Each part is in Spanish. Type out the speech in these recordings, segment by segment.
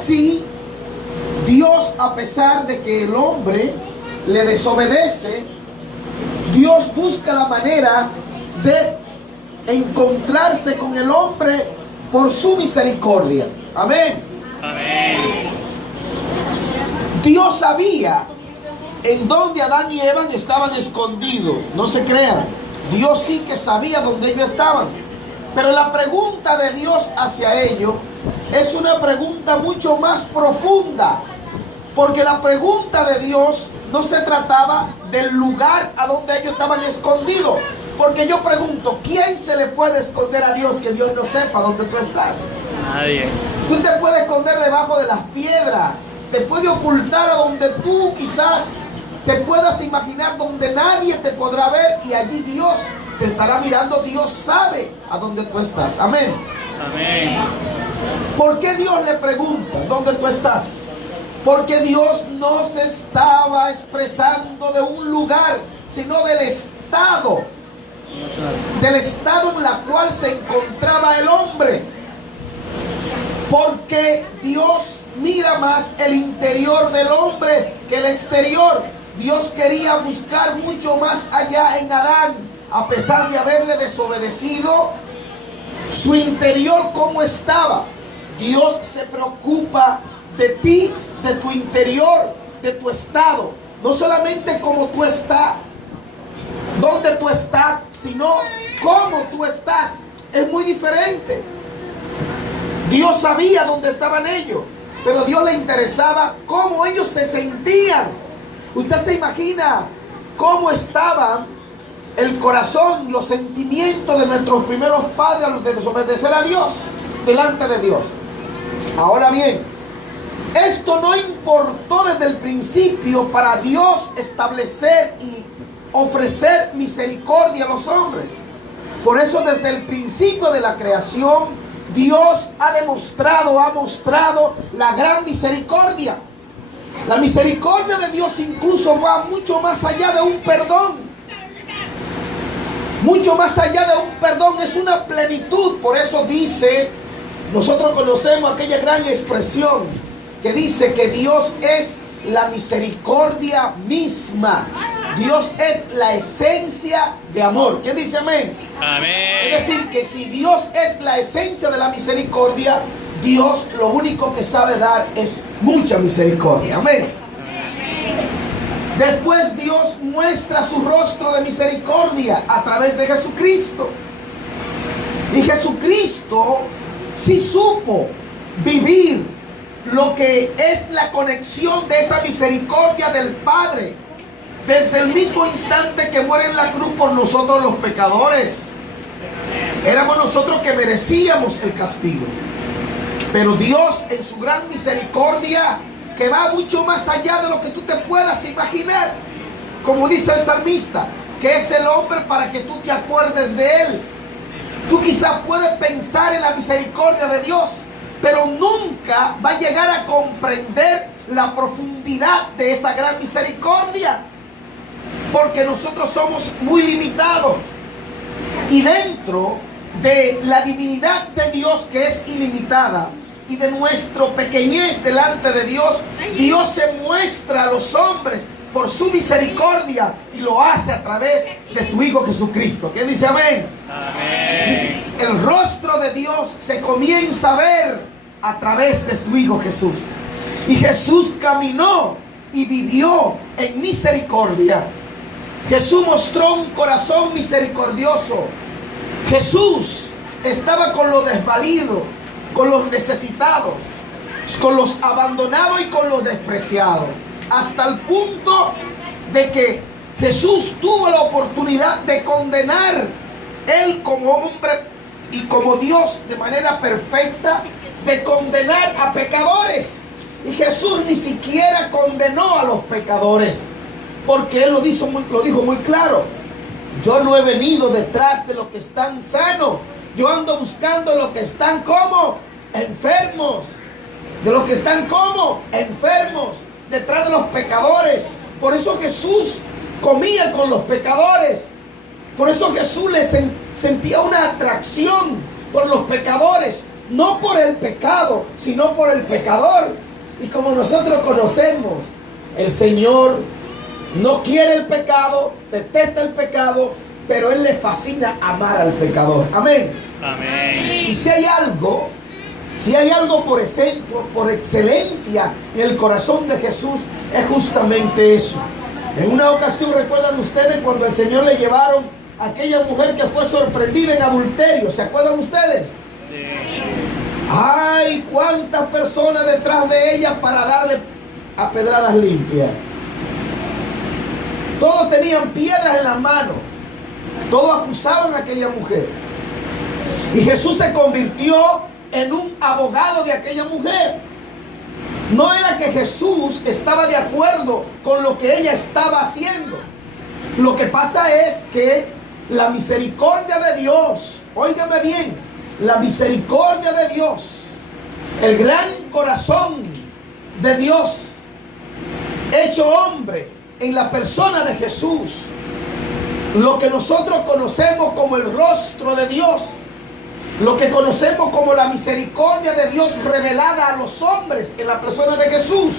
así, Dios, a pesar de que el hombre le desobedece, Dios busca la manera de encontrarse con el hombre por su misericordia. Amén. Amén. Dios sabía en dónde Adán y Eva estaban escondidos. No se crean. Dios sí que sabía dónde ellos estaban. Pero la pregunta de Dios hacia ellos es una pregunta mucho más profunda. Porque la pregunta de Dios no se trataba del lugar a donde ellos estaban escondidos. Porque yo pregunto, ¿quién se le puede esconder a Dios que Dios no sepa dónde tú estás? Nadie. Tú te puedes esconder debajo de las piedras. Te puede ocultar a donde tú quizás te puedas imaginar, donde nadie te podrá ver, y allí Dios te estará mirando. Dios sabe a dónde tú estás. Amén. Amén. ¿Por qué Dios le pregunta dónde tú estás? Porque Dios no se estaba expresando de un lugar, sino del estado en la cual se encontraba el hombre. Porque Dios mira más el interior del hombre que el exterior. Dios quería buscar mucho más allá en Adán, a pesar de haberle desobedecido. Su interior, ¿cómo estaba? Dios se preocupa de ti, de tu interior, de tu estado. No solamente cómo tú estás, dónde tú estás, sino cómo tú estás. Es muy diferente. Dios sabía dónde estaban ellos, pero a Dios le interesaba cómo ellos se sentían. Usted se imagina cómo estaban el corazón, los sentimientos de nuestros primeros padres al desobedecer a Dios, delante de Dios. Ahora bien, esto no importó desde el principio para Dios establecer y ofrecer misericordia a los hombres. Por eso desde el principio de la creación, Dios ha mostrado la gran misericordia. La misericordia de Dios incluso va mucho más allá de un perdón. Mucho más allá de un perdón, es una plenitud. Por eso dice, nosotros conocemos aquella gran expresión que dice que Dios es la misericordia misma. Dios es la esencia de amor. ¿Quién dice amén? Amén. Es decir, que si Dios es la esencia de la misericordia, Dios lo único que sabe dar es mucha misericordia. Amén. Después Dios muestra su rostro de misericordia a través de Jesucristo. Y Jesucristo sí supo vivir lo que es la conexión de esa misericordia del Padre. Desde el mismo instante que muere en la cruz por nosotros los pecadores. Éramos nosotros que merecíamos el castigo. Pero Dios en su gran misericordia, que va mucho más allá de lo que tú te puedas imaginar. Como dice el salmista, que es el hombre para que tú te acuerdes de él. Tú quizás puedes pensar en la misericordia de Dios, pero nunca va a llegar a comprender la profundidad de esa gran misericordia. Porque nosotros somos muy limitados. Y dentro de la divinidad de Dios, que es ilimitada, y de nuestra pequeñez delante de Dios, Dios se muestra a los hombres por su misericordia, y lo hace a través de su Hijo Jesucristo. ¿Quién dice amén? Amén. El rostro de Dios se comienza a ver a través de su Hijo Jesús. Y Jesús caminó y vivió en misericordia. Jesús mostró un corazón misericordioso. Jesús estaba con los desvalidos, con los necesitados, con los abandonados y con los despreciados. Hasta el punto de que Jesús tuvo la oportunidad de condenar, él como hombre y como Dios de manera perfecta, de condenar a pecadores. Y Jesús ni siquiera condenó a los pecadores, porque él lo dijo muy claro. Yo no he venido detrás de los que están sanos. Yo ando buscando los que están como enfermos. De los que están como enfermos, detrás de los pecadores. Por eso Jesús comía con los pecadores. Por eso Jesús sentía una atracción por los pecadores. no por el pecado, sino por el pecador. Y como nosotros conocemos, el Señor no quiere el pecado, detesta el pecado, pero Él le fascina amar al pecador. Amén. Amén. Y si hay algo por excelencia en el corazón de Jesús, es justamente eso. En una ocasión, ¿recuerdan ustedes cuando el Señor le llevaron a aquella mujer que fue sorprendida en adulterio? ¿Se acuerdan ustedes? Sí. ¡Ay! ¿Cuántas personas detrás de ella para darle a pedradas limpias? Todos tenían piedras en las manos. Todos acusaban a aquella mujer. Y Jesús se convirtió en un abogado de aquella mujer. No era que Jesús estaba de acuerdo con lo que ella estaba haciendo. Lo que pasa es que la misericordia de Dios, óigame bien, la misericordia de Dios, el gran corazón de Dios, hecho hombre en la persona de Jesús, lo que nosotros conocemos como el rostro de Dios, lo que conocemos como la misericordia de Dios revelada a los hombres en la persona de Jesús,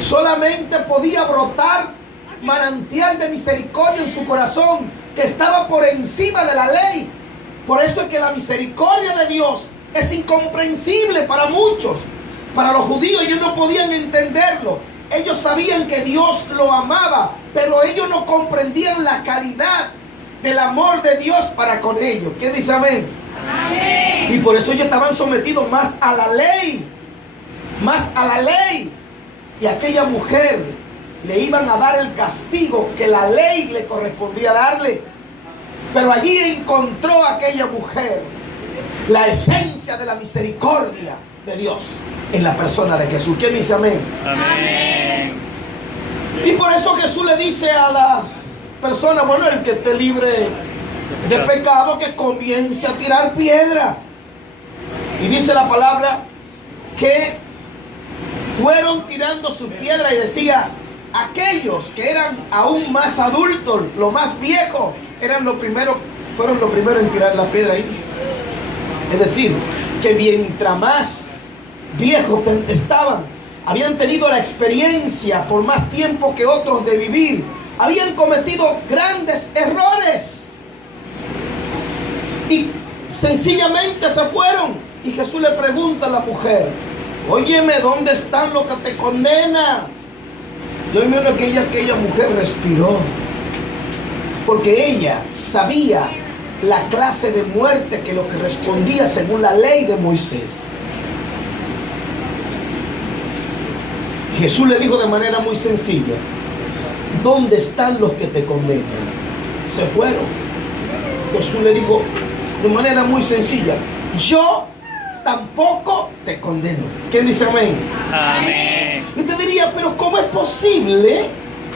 solamente podía brotar manantial de misericordia en su corazón, que estaba por encima de la ley. Por eso es que la misericordia de Dios es incomprensible para muchos. Para los judíos, ellos no podían entenderlo. Ellos sabían que Dios lo amaba, pero ellos no comprendían la calidad del amor de Dios para con ellos. ¿Quién dice amén? Amén. Y por eso ellos estaban sometidos más a la ley. Más a la ley. Y a aquella mujer le iban a dar el castigo que la ley le correspondía darle. Pero allí encontró aquella mujer la esencia de la misericordia de Dios en la persona de Jesús. ¿Quién dice amén? Amén. Y por eso Jesús le dice a la persona, bueno, el que esté libre de pecado, que comience a tirar piedra. Y dice la palabra que fueron tirando sus piedras y decía, aquellos que eran aún más adultos, los más viejos, fueron los primeros en tirar la piedra. Es decir, que mientras más viejos estaban, habían tenido la experiencia por más tiempo que otros de vivir, habían cometido grandes errores y sencillamente se fueron. Y Jesús le pregunta a la mujer, óyeme, ¿dónde están los que te condenan? Yo me imagino que aquella mujer respiró, porque ella sabía la clase de muerte que lo que respondía según la ley de Moisés. Jesús le dijo de manera muy sencilla, ¿dónde están los que te condenan? Se fueron. Jesús le dijo de manera muy sencilla, yo tampoco te condeno. ¿Quién dice amén? Amén. Y te diría, pero ¿cómo es posible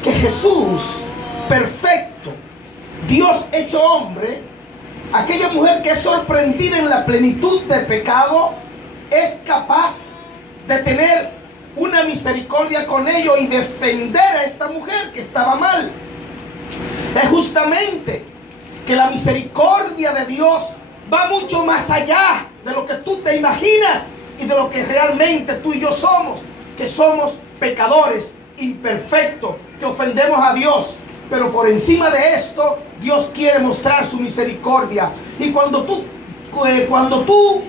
que Jesús, perfecto, Dios hecho hombre, aquella mujer que es sorprendida en la plenitud del pecado, es capaz de tener una misericordia con ellos y defender a esta mujer que estaba mal? Es justamente que la misericordia de Dios va mucho más allá de lo que tú te imaginas y de lo que realmente tú y yo somos, que somos pecadores, imperfectos, que ofendemos a Dios. Pero por encima de esto, Dios quiere mostrar su misericordia. Y cuando tú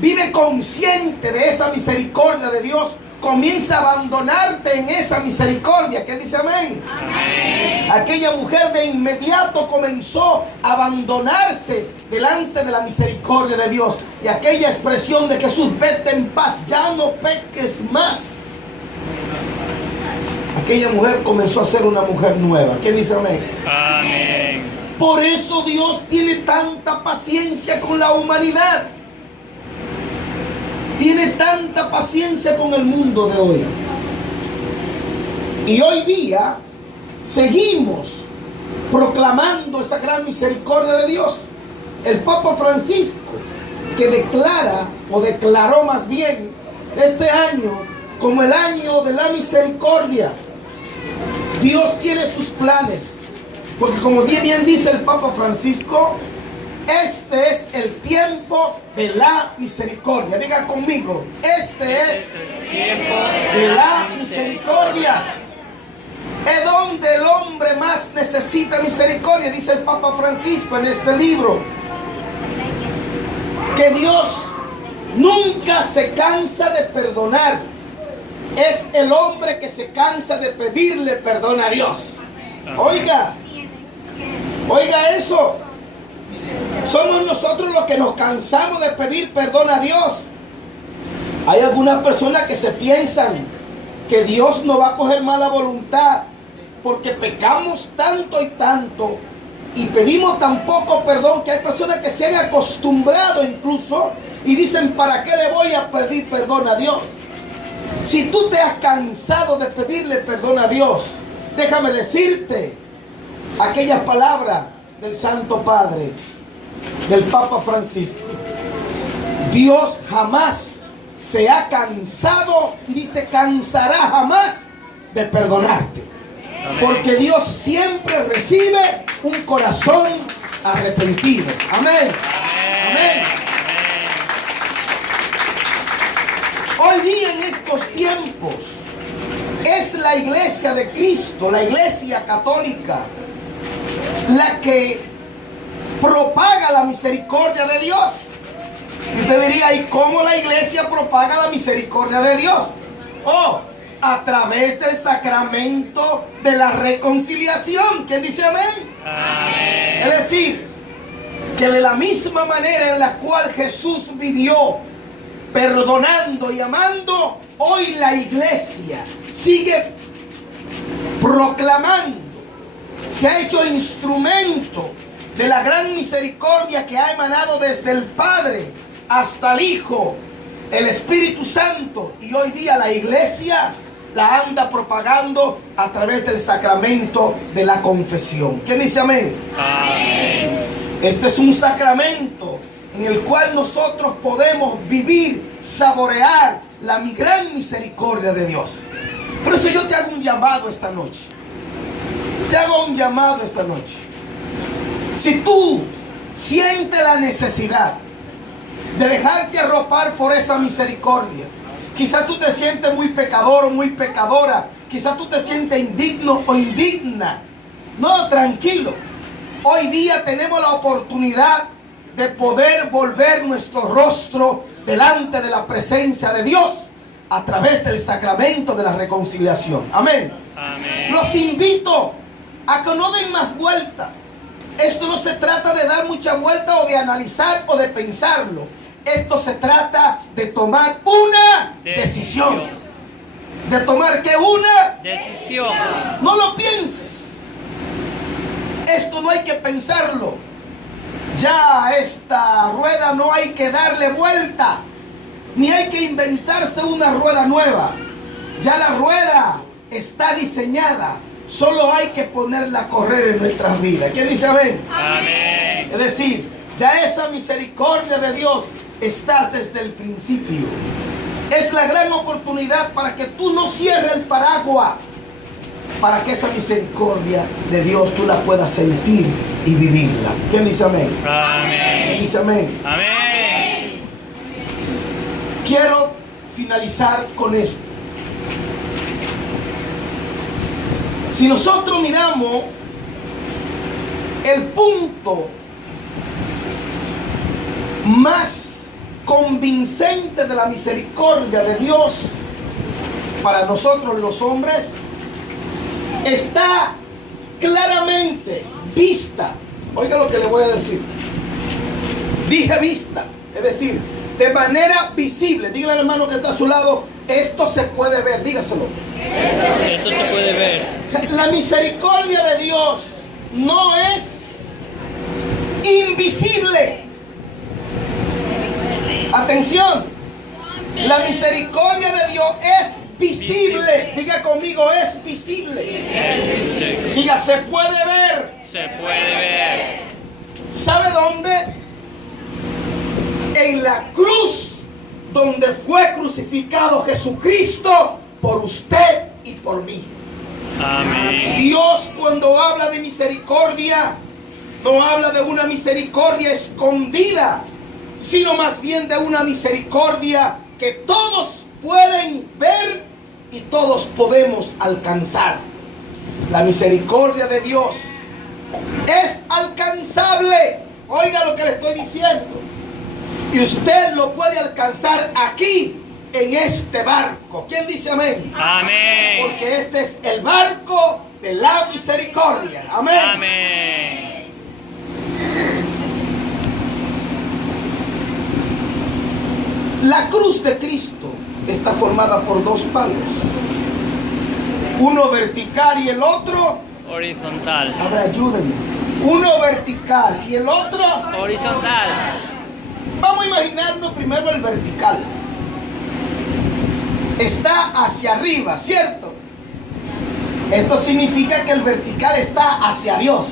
vive consciente de esa misericordia de Dios, comienza a abandonarte en esa misericordia. ¿Qué dice amén? Amén. Aquella mujer de inmediato comenzó a abandonarse delante de la misericordia de Dios. Y aquella expresión de Jesús, vete en paz, ya no peques más. Aquella mujer comenzó a ser una mujer nueva. ¿Quién dice amén? Amén. Por eso Dios tiene tanta paciencia con la humanidad. Tiene tanta paciencia con el mundo de hoy. Y hoy día seguimos proclamando esa gran misericordia de Dios. El Papa Francisco, que declaró más bien este año como el año de la misericordia. Dios tiene sus planes, porque como bien dice el Papa Francisco, Este es el tiempo de la misericordia. Diga conmigo, este es Tiempo de la misericordia. Es donde el hombre más necesita misericordia, dice el Papa Francisco en este libro. Que Dios nunca se cansa de perdonar. Es el hombre que se cansa de pedirle perdón a Dios. Oiga eso. Somos nosotros los que nos cansamos de pedir perdón a Dios. Hay algunas personas que se piensan que Dios no va a coger mala voluntad porque pecamos tanto y tanto y pedimos tan poco perdón, que hay personas que se han acostumbrado incluso y dicen, ¿para qué le voy a pedir perdón a Dios? Si tú te has cansado de pedirle perdón a Dios, déjame decirte aquellas palabras del Santo Padre, del Papa Francisco. Dios jamás se ha cansado ni se cansará jamás de perdonarte. Porque Dios siempre recibe un corazón arrepentido. Amén. Amén. Hoy día en estos tiempos es la iglesia de Cristo, la iglesia católica, la que propaga la misericordia de Dios. Y usted diría, ¿y cómo la iglesia propaga la misericordia de Dios? Oh, a través del sacramento de la reconciliación. ¿Quién dice amén? Amén. Es decir, que de la misma manera en la cual Jesús vivió perdonando y amando, hoy la iglesia sigue proclamando, se ha hecho instrumento de la gran misericordia que ha emanado desde el Padre hasta el Hijo, el Espíritu Santo, y hoy día la iglesia la anda propagando a través del sacramento de la confesión. ¿Quién dice amén? Amén. Este es un sacramento en el cual nosotros podemos vivir, saborear la gran misericordia de Dios. Por eso yo te hago un llamado esta noche. Te hago un llamado esta noche. Si tú sientes la necesidad de dejarte arropar por esa misericordia, quizás tú te sientes muy pecador o muy pecadora, quizás tú te sientes indigno o indigna. No, tranquilo. Hoy día tenemos la oportunidad de poder volver nuestro rostro delante de la presencia de Dios a través del sacramento de la reconciliación. Amén. Amén. Los invito a que no den más vuelta. Esto no se trata de dar mucha vuelta o de analizar o de pensarlo. Esto se trata de tomar una decisión. ¿De tomar qué? Una decisión. No lo pienses. Esto no hay que pensarlo. Ya a esta rueda no hay que darle vuelta, ni hay que inventarse una rueda nueva. Ya la rueda está diseñada. Solo hay que ponerla a correr en nuestras vidas. ¿Quién dice amén? Amén. Es decir, ya esa misericordia de Dios está desde el principio. Es la gran oportunidad para que tú no cierres el paraguas, para que esa misericordia de Dios tú la puedas sentir y vivirla. ¿Quién dice amén? Amén. ¿Quién dice amén? Amén. Quiero finalizar con esto. Si nosotros miramos el punto más convincente de la misericordia de Dios para nosotros los hombres, está claramente vista. Oiga lo que le voy a decir. Dije vista, es decir, de manera visible. Dígale al hermano que está a su lado, esto se puede ver, dígaselo. Esto se puede ver. La misericordia de Dios no es invisible. Atención, la misericordia de Dios es visible. Diga conmigo, es visible. Diga, se puede ver. Se puede ver. ¿Sabe dónde? En la cruz, donde fue crucificado Jesucristo por usted y por mí. Amén. Dios, cuando habla de misericordia, no habla de una misericordia escondida, sino más bien de una misericordia que todos pueden ver y todos podemos alcanzar. La misericordia de Dios es alcanzable. Oiga lo que le estoy diciendo. Y usted lo puede alcanzar aquí, en este barco. ¿Quién dice amén? Amén. Porque este es el barco de la misericordia. Amén. Amén. La cruz de Cristo está formada por dos palos. Uno vertical y el otro... Horizontal. Ahora ayúdenme. Uno vertical y el otro... Horizontal. Vamos a imaginarnos primero el vertical. Está hacia arriba, ¿cierto? Esto significa que el vertical está hacia Dios.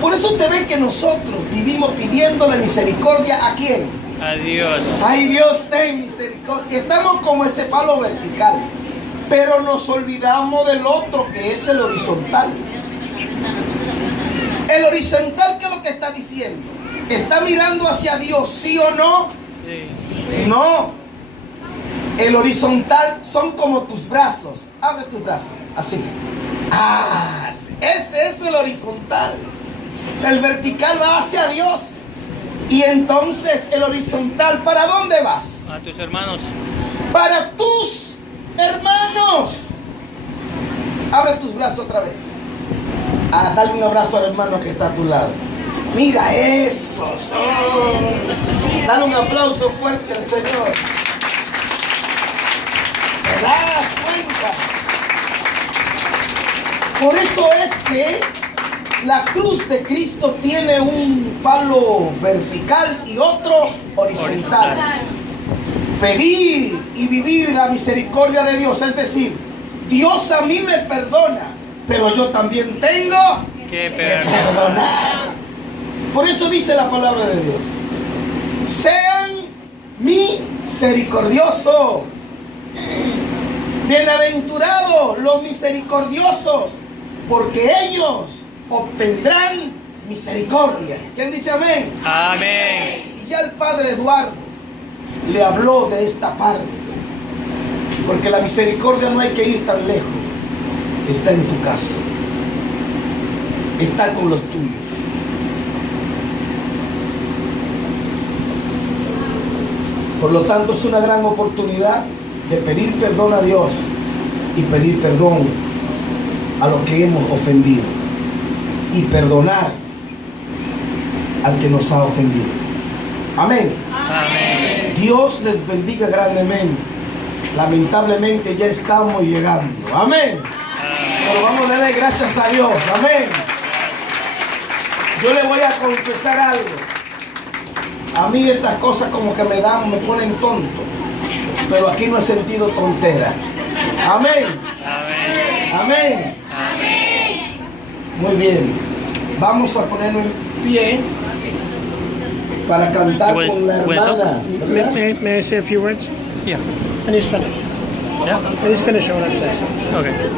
Por eso usted ve que nosotros vivimos pidiéndole misericordia ¿a quién? A Dios. Ay, Dios, ten misericordia. Estamos como ese palo vertical, pero nos olvidamos del otro que es el horizontal. El horizontal, ¿qué es lo que está diciendo? ¿Está mirando hacia Dios, sí o no? Sí. No. El horizontal son como tus brazos. Abre tus brazos, así. Ah, ese es el horizontal. El vertical va hacia Dios. Y entonces el horizontal, ¿para dónde vas? A tus hermanos. Para tus hermanos. Abre tus brazos otra vez. Ah, dale un abrazo al hermano que está a tu lado. Mira eso. Dale un aplauso fuerte al Señor. ¿Te das cuenta? Por eso es que la cruz de Cristo tiene un palo vertical y otro horizontal. Pedir y vivir la misericordia de Dios, es decir, Dios a mí me perdona, pero yo también tengo Que que perdonar. Por eso dice la palabra de Dios: sean misericordiosos. Bienaventurados los misericordiosos, porque ellos obtendrán misericordia. ¿Quién dice amén? Amén. Y ya el padre Eduardo le habló de esta parte, porque la misericordia no hay que ir tan lejos. Está en tu casa, está con los tuyos. Por lo tanto, es una gran oportunidad de pedir perdón a Dios y pedir perdón a los que hemos ofendido y perdonar al que nos ha ofendido. Amén. Amén. Dios les bendiga grandemente. Lamentablemente ya estamos llegando. Amén. Pero vamos a darle gracias a Dios. Amén. Yo le voy a confesar algo. A mí estas cosas como que me ponen tonto. Pero aquí no he sentido tontera. Amén. Amén. Amén. Amén. Muy bien. Vamos a ponernos en pie para cantar con la hermana. ¿Verdad? May I say a few words? Yeah. And he's finished. Yeah. And he's finished, I want to say so. Okay.